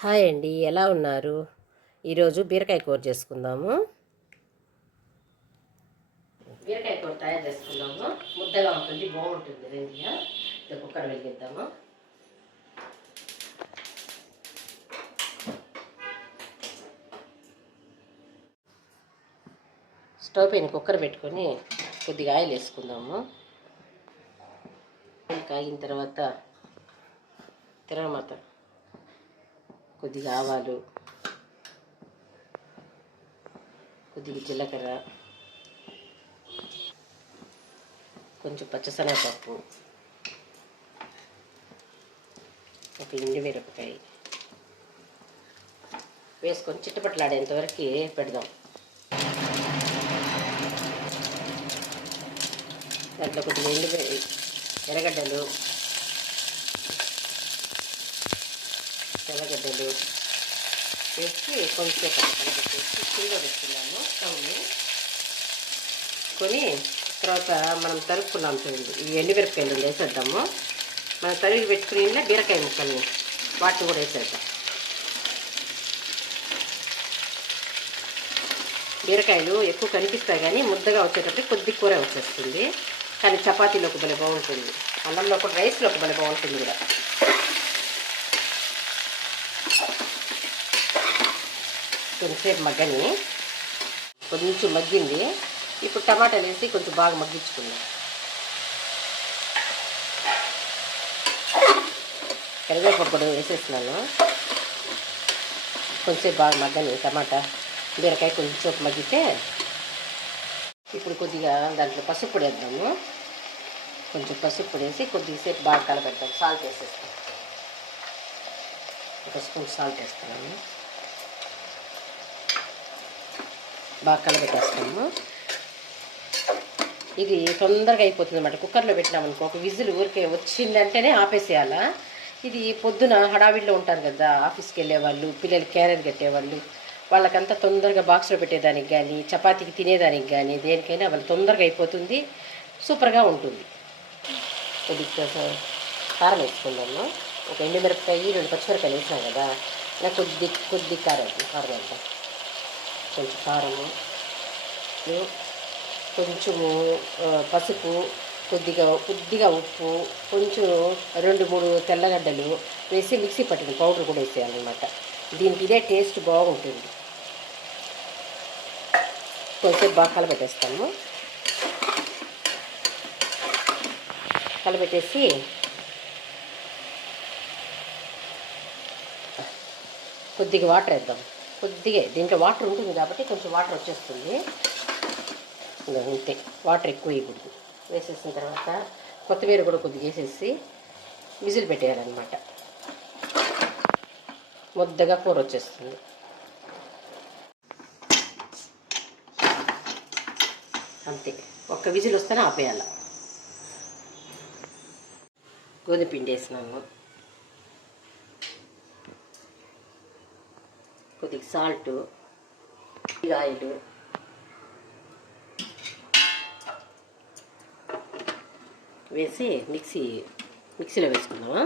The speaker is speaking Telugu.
హాయ్ అండి, ఎలా ఉన్నారు? ఈరోజు బీరకాయ కూర చేసుకుందాము. బీరకాయ కూర తయారు చేసుకుందాము. ముద్దగా ఉంటుంది, బాగుంటుంది. రెండిగా ఇది కుక్కర్ వెలిగిద్దాము. స్టవ్ పైన కుక్కర్ పెట్టుకొని కొద్దిగా ఆయిల్ వేసుకుందాము. ఆయిల్ కాగిన తర్వాత తిరగమాత, కొద్దిగా ఆవాలు, కొద్దిగా జీలకర్ర, కొంచెం పచ్చిశనగపప్పు, ఒక ఎండుమిరపకాయ వేసుకొని చిట్టపట్లాడేంత వరకు పెడదాం. దాంట్లో కొద్దిగా ఎర్రగడ్డలు వేసి కొంచెం కలపెట్టేసి కింద పెట్టుకున్నాము స్టవ్ని. కొని తర్వాత మనం తరుక్కున్నాం చూడండి, ఈ ఎండుమిరపకాయలు వేసేద్దాము. మనం తరిగి పెట్టుకుని ఇలా బీరకాయ ముక్కల్ని వాటిని కూడా వేసేద్దాం. బీరకాయలు ఎక్కువ కనిపిస్తాయి కానీ ముద్దగా వచ్చేటప్పుడు కొద్ది కూర వచ్చేస్తుంది. కానీ చపాతీలోకి భలే బాగుంటుంది, అన్నంలో కూడా, రైస్లోకి భలే బాగుంటుంది కూడా. కొంచెంసేపు మగ్గని, కొంచెం మగ్గింది. ఇప్పుడు టమాటాలు వేసి కొంచెం బాగా మగ్గించుకుందాం. కరివేపాకు కూడా వేసేస్తున్నాను. కొంచెంసేపు బాగా మగ్గని టమాటా బీరకాయ కొంచెం మగ్గితే ఇప్పుడు కొద్దిగా దాంట్లో పసుపు పొడి వేద్దాము. కొంచెం పసుపు పొడి వేసి కొద్దిసేపు బాగా కలపెడతాం. సాల్ట్ వేసేస్తాం. ఒక స్పూన్ సాల్ట్ వేస్తున్నాము. బాగా కలపెట్టేస్తాము. ఇది తొందరగా అయిపోతుంది అన్నమాట. కుక్కర్లో పెట్టినామనుకో, ఒక విజిల్ ఊరికే వచ్చిందంటేనే ఆపేసేయాలా. ఇది పొద్దున హడావిడిలో ఉంటారు కదా, ఆఫీస్కి వెళ్ళేవాళ్ళు, పిల్లలు క్యారియర్ కట్టేవాళ్ళు, వాళ్ళకంతా తొందరగా బాక్స్లో పెట్టేదానికి కానీ, చపాతీకి తినేదానికి కానీ, దేనికైనా వాళ్ళు తొందరగా అయిపోతుంది, సూపర్గా ఉంటుంది. కొద్దిగా కారం వేసుకుందాము. ఒక ఎండుమిరపకాయ, 2 పచ్చిమిరపకాయలు వేసినాం కదా, ఇలా కొద్ది కారం వేద్దాం. కొంచెం కారము, కొంచెము పసుపు, కొద్దిగా ఉప్పు, కొంచెం 2-3 తెల్లగడ్డలు వేసి మిక్సీ పట్టిన పౌడర్ కూడా వేసేయాలన్నమాట. దీనికి ఇదే టేస్ట్ బాగుంటుంది. కొంచెం బాగా కలబెట్టేస్తాము. కలబెట్టేసి కొద్దిగా వాటర్ వేద్దాం. కొద్దిగా దీంట్లో వాటర్ ఉంటుంది కాబట్టి కొంచెం వాటర్ వచ్చేస్తుంది. అంతే, వాటర్ ఎక్కువ వేయకూడదు. వేసేసిన తర్వాత కొత్తిమీర కూడా కొద్దిగా వేసేసి విజిల్ పెట్టేయాలన్నమాట. ముద్దగా కూర వచ్చేస్తుంది. అంతే, ఒక్క విజిల్ వస్తేనే ఆపేయాల. గోధుమ పిండి వేసినాము, కొద్దిగా సాల్టు, ఆయిల్ వేసి మిక్సీలో వేసుకుందామా.